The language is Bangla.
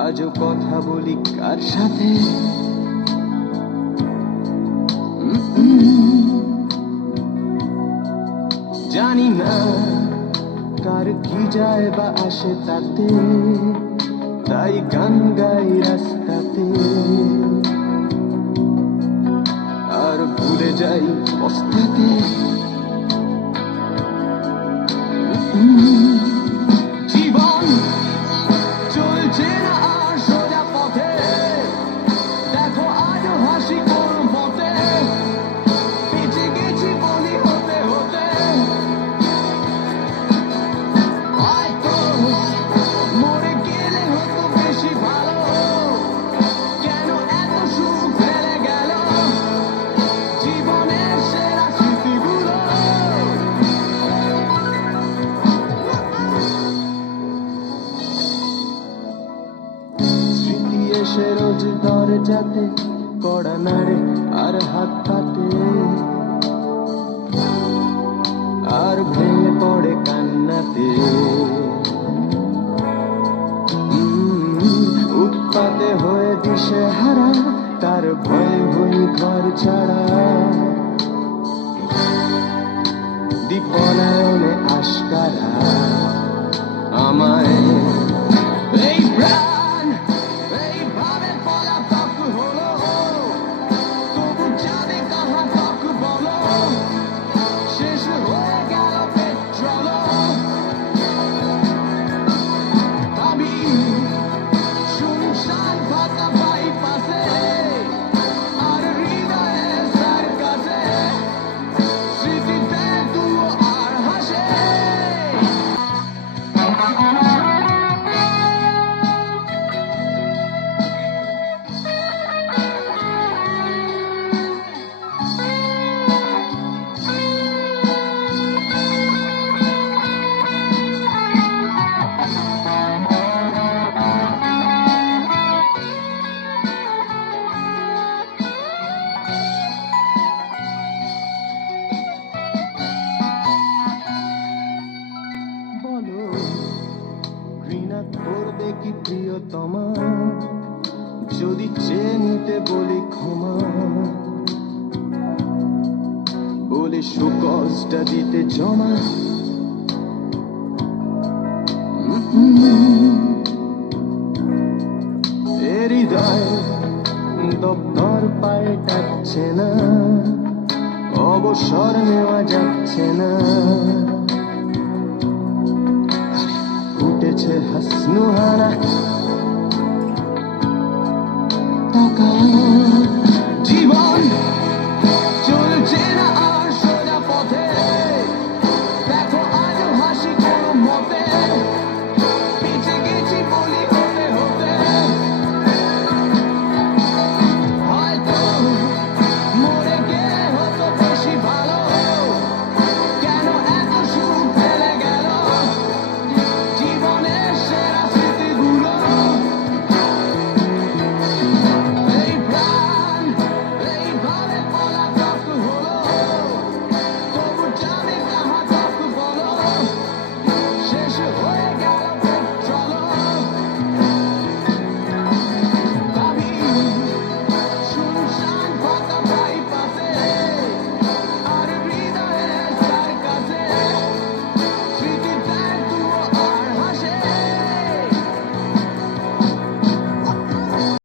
আজও কথা বলি কার সাথে? জানি না কার কি যায় বা আসে তাতে, তাই গান গাই রাস্তাতে আর ভুলে যাই অস্তাতে। জীবন চলছে না আর সোজা পথে, দেখো আজ হাসি কোন পথে বেঁচে গেছি বলি হতে হতে। হয়তো মরে গেলে হতো বেশি ভালো, কেন এত সুখ ফেলে গেল জীবনের সেরা স্মৃতিগুলো। স্মৃতি এসে রোজ দরজাতে কড়া নাড়ে আর হাত পাতে, আর ভেঙে পড়ে কান্নাতে। উৎপাতে হয়ে দিশে হারা, তার ভয়ে ভুই ঘর ছাড়া। দীপনায়নে আশকারা আমায় এই প্রাণ এইভাবে পলাতক হলো, তবু যাবে কাহা তক বলো, শেষ হয়ে গেল পেট্রোল। আমি শুনশান ফাঁকা বাইপাসে, আর হৃদয়ে সার্কাসে স্মৃতিতে তুলো আর হাসে। বলো ঘৃণা করবে কি প্রিয়তমা, যদি চেয়ে নিতে বলি ক্ষমা, বলে সুকজটা দিতে জমা। এ হৃদয় দপ্তর পাল্টাচ্ছে না, অবসর নেওয়া যাচ্ছে না। উঠেছে হাসনুহানা